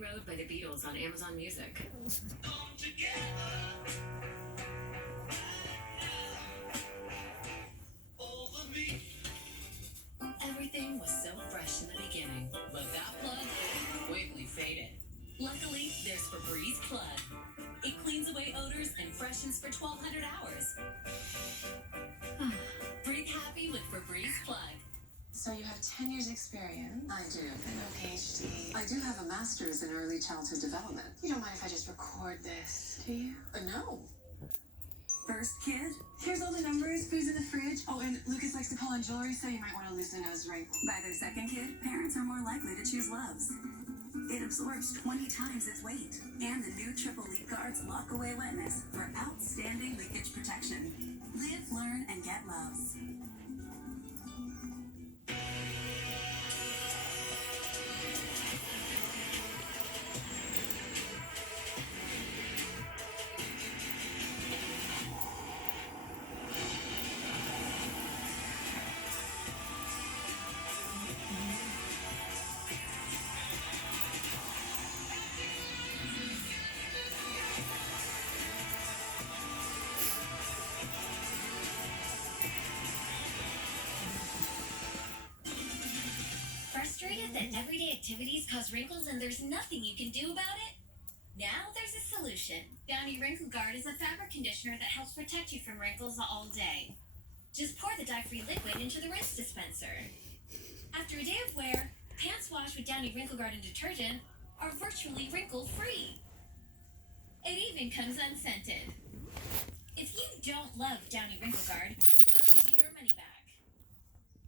Road by the Beatles on Amazon Music. Come together. Everything was so fresh in the beginning, but that plug quickly faded. Luckily, there's Febreze Plug. It cleans away odors and freshens for 1,200 hours. Breathe happy with Febreze Plug. So you have 10 years experience? I do. And no PhD. I do have a master's in early childhood development. You don't mind if I just record this, do you? No. First kid, here's all the numbers, food's in the fridge. Oh, and Lucas likes to pull on jewelry, so you might want to loosen a nose ring. By their second kid, parents are more likely to choose Loves. It absorbs 20 times its weight. And the new Triple Leak Guards lock away wetness for outstanding leakage protection. Live, learn, and get Loves. Frustrated that everyday activities cause wrinkles and there's nothing you can do about it? Now there's a solution. Downy Wrinkle Guard is a fabric conditioner that helps protect you from wrinkles all day. Just pour the dye-free liquid into the rinse dispenser. After a day of wear, pants washed with Downy Wrinkle Guard and detergent are virtually wrinkle-free. It even comes unscented. If you don't love Downy Wrinkle Guard,